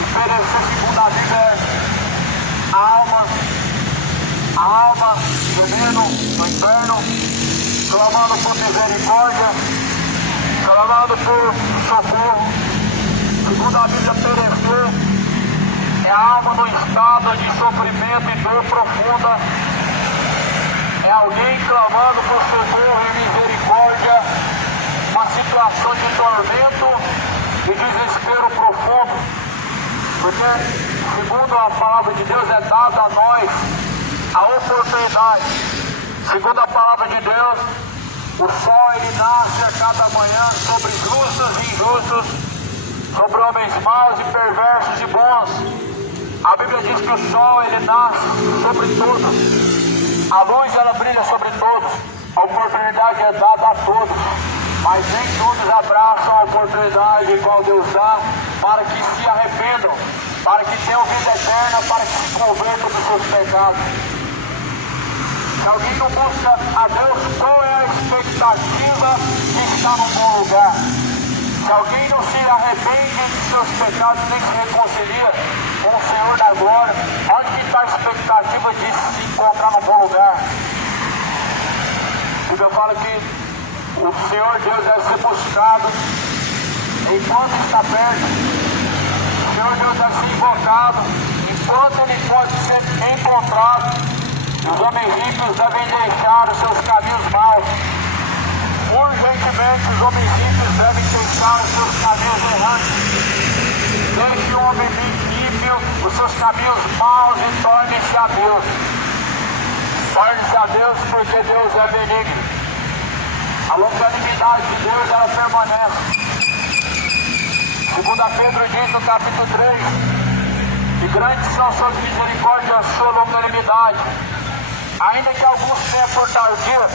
E perecer, segundo a Bíblia, é a alma gemendo no inferno, clamando por misericórdia, clamando por socorro. Segundo a Bíblia, perecer é É a alma no estado de sofrimento e dor profunda. É alguém clamando por socorro e misericórdia. Uma situação de tormento e desespero profundo. Porque, segundo a palavra de Deus, é dada a nós a oportunidade. Segundo a palavra de Deus, o sol ele nasce a cada manhã sobre justos e injustos, sobre homens maus e perversos e bons. A Bíblia diz que o sol ele nasce sobre todos. A luz ela brilha sobre todos. A oportunidade é dada a todos. Mas nem todos abraçam a oportunidade igual Deus dá para que se arrependam, para que tenham vida eterna, para que se convertam dos seus pecados. Se alguém não busca a Deus, qual é a expectativa de estar num bom lugar? Se alguém não se arrepende de seus pecados, nem se reconcilia com o Senhor da glória, onde que está a expectativa de se encontrar num bom lugar? A Bíblia fala que o Senhor Deus deve ser buscado enquanto está perto. O Senhor Deus deve ser invocado enquanto ele pode ser encontrado. Os homens ímpios devem deixar os seus caminhos maus. Urgentemente os homens ímpios devem deixar os seus caminhos errantes. Deixe o homem ímpio os seus caminhos maus e torne-se a Deus. Torne-se a Deus porque Deus é benigno. A longanimidade de Deus ela permanece. Segundo Pedro diz no capítulo 3, que grandes são suas misericórdias e a sua longanimidade. Ainda que alguns tenham por tardia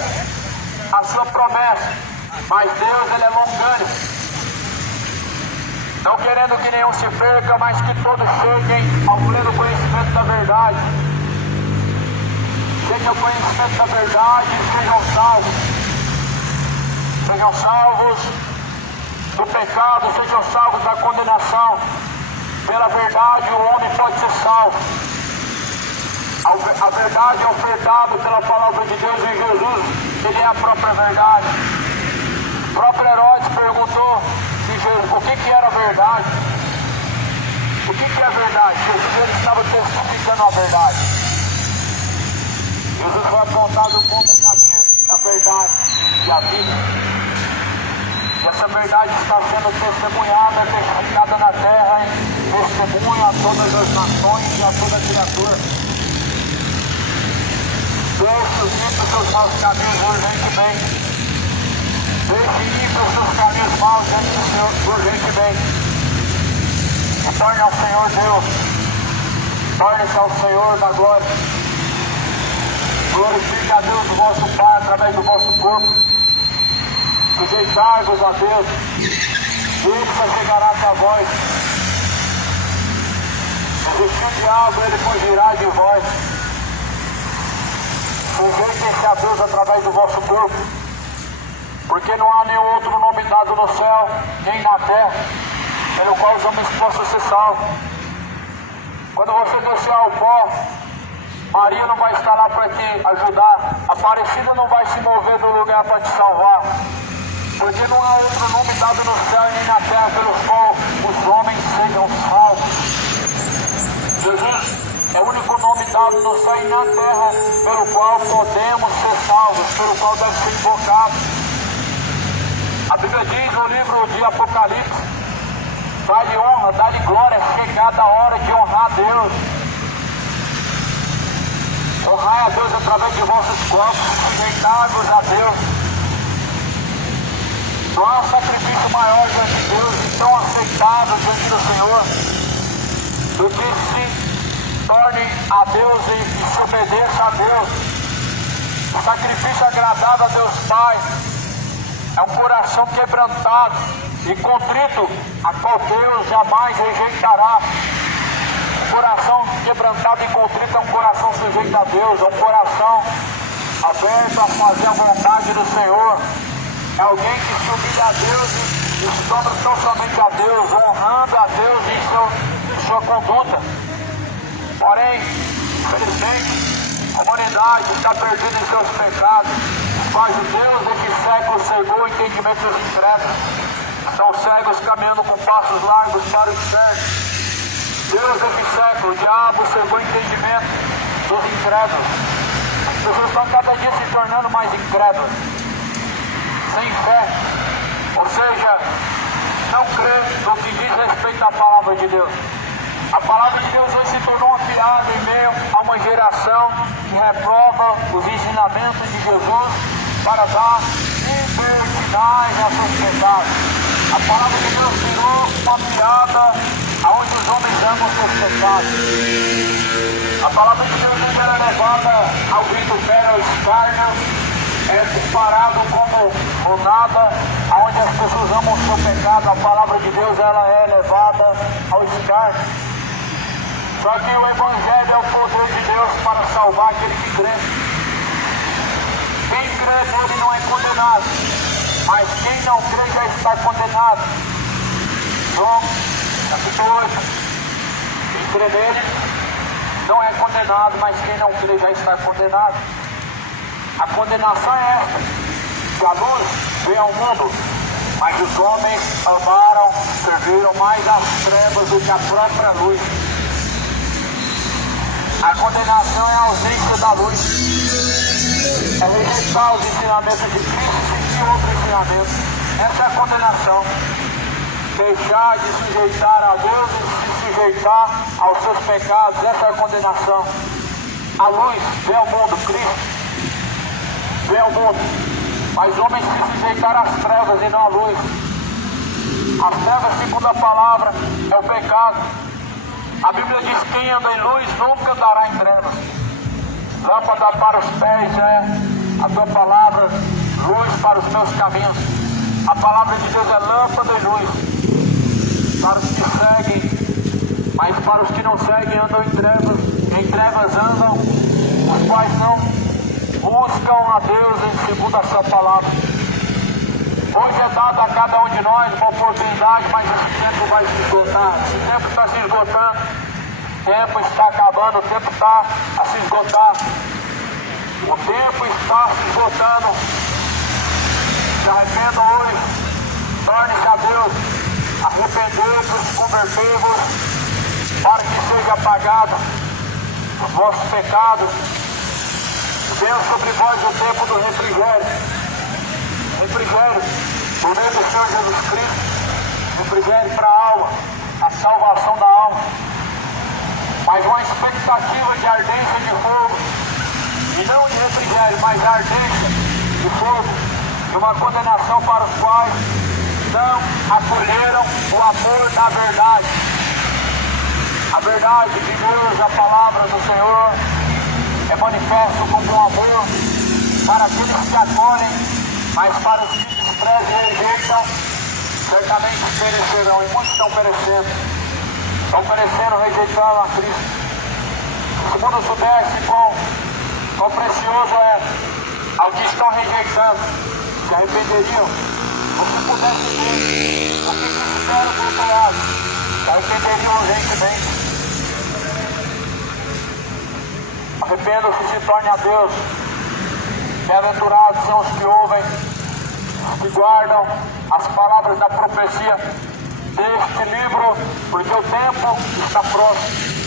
a sua promessa, mas Deus ele é longânimo. Não querendo que nenhum se perca, mas que todos cheguem ao pleno conhecimento da verdade. Cheguem ao conhecimento da verdade e sejam salvos. Sejam salvos do pecado, sejam salvos da condenação. Pela verdade o homem pode ser salvo. A verdade é ofertada pela palavra de Deus em Jesus. Ele é a própria verdade. O próprio Herodes perguntou o que era verdade. O que é verdade? Jesus ele estava testificando a verdade. Jesus foi apontado como o caminho da verdade e a vida. E essa verdade está sendo testemunhada, testificada na terra, em testemunho a todas as nações e a toda criatura. Deixe os ímpios seus maus caminhos urgentemente. Deixe ímpios os seus caminhos maus urgentemente. E torne ao Senhor Deus. Torne-se ao Senhor da glória. Glorifique a Deus do vosso Pai através do vosso corpo. Sujeitai-vos a Deus. Ele se chegará a vós. Resistir o diabo, ele fugirá de vós. Sujeitem-se a Deus através do vosso corpo, porque não há nenhum outro nome dado no céu, nem na terra, pelo qual os homens possam ser salvos. Quando você descer ao pó, Maria não vai estar lá para te ajudar, Aparecida não vai se mover do lugar para te salvar, porque não há outro nome dado no céu nem na terra, pelo qual os homens sejam salvos. Jesus é o único nome dado no céu e na terra pelo qual podemos ser salvos, pelo qual deve ser invocado. A Bíblia diz no livro de Apocalipse: dá-lhe honra, dá-lhe glória, chegada a hora de honrar a Deus. Honrai a Deus através de vossos corpos, sujeitai-vos a Deus. Não há um sacrifício maior diante de Deus e tão aceitável diante do Senhor do que se torne a Deus e se obedeça a Deus. O sacrifício agradável a Deus Pai é um coração quebrantado e contrito, a qual Deus jamais rejeitará. Um coração quebrantado e contrito é um coração sujeito a Deus, é um coração aberto a fazer a vontade do Senhor. É alguém que se humilha a Deus e se dobra tão somente a Deus, honrando a Deus em sua conduta. Porém, infelizmente, a humanidade está perdida em seus pecados. Mas o Deus deste século cegou o entendimento dos incrédulos. São cegos caminhando com passos largos para o inferno. Deus desse século, o diabo cegou o entendimento dos incrédulos. As pessoas estão cada dia se tornando mais incrédulas, sem fé, ou seja, não crê no que diz respeito à palavra de Deus. A palavra de Deus hoje se tornou uma piada em meio a uma geração que reprova os ensinamentos de Jesus para dar libertinagem a seus pecados. A palavra de Deus virou uma piada onde os homens amam seus pecados. A palavra de Deus era levada ao vitupério, ao escárnio, é comparado como nada, onde as pessoas amam o seu pecado. A palavra de Deus ela é levada ao escárnio. Só que o Evangelho é o poder de Deus para salvar aquele que crê. Quem crê nele não é condenado, mas quem não crê já está condenado. João, capítulo 8. Quem crê nele não é condenado, mas quem não crê já está condenado. A condenação é esta: que a luz veio ao mundo, mas os homens amaram, serviram mais as trevas do que a própria luz. A condenação é a ausência da luz, é rejeitar os ensinamentos de Cristo e seguir outro ensinamento. Essa é a condenação. Deixar de sujeitar a Deus e se sujeitar aos seus pecados, essa é a condenação. A luz veio ao mundo, Cristo veio ao mundo, mas os homens se sujeitaram às trevas e não à luz. As trevas, segundo a palavra, é o pecado. A Bíblia diz: quem anda em luz nunca andará em trevas. Lâmpada para os pés é a tua palavra, luz para os meus caminhos. A palavra de Deus é lâmpada e luz para os que seguem, mas para os que não seguem andam em trevas andam, os quais não buscam a Deus segundo a sua palavra. Hoje é dado a cada um de nós uma oportunidade, mas esse tempo vai se esgotar. Esse tempo está se esgotando, o tempo está acabando, o tempo está a se esgotar. O tempo está se esgotando. Se arrependa hoje, torne-se a Deus, arrependei-vos, convertei-vos, para que seja apagado os vossos pecados. Venha sobre vós o tempo do refrigério. Refrigério, por meio do Senhor Jesus Cristo, refrigério para a alma, a salvação da alma, mas uma expectativa de ardência de fogo, e não de refrigério, mas ardência de fogo, e uma condenação para os quais não acolheram o amor da verdade. A verdade de Deus, a palavra do Senhor, é manifesto como um amor para aqueles que acolhem, mas para os que desprezam e rejeitam, certamente perecerão. E muitos estão perecendo, rejeitando a Cristo. Se o mundo soubesse quão precioso é ao que estão rejeitando, se arrependeriam. Ou se pudesse ver o que fizeram do outro lado, se arrependeriam urgentemente. Arrependam-se e se tornem a Deus. Bem-aventurados são os que ouvem, os que guardam as palavras da profecia deste livro, porque o tempo está próximo.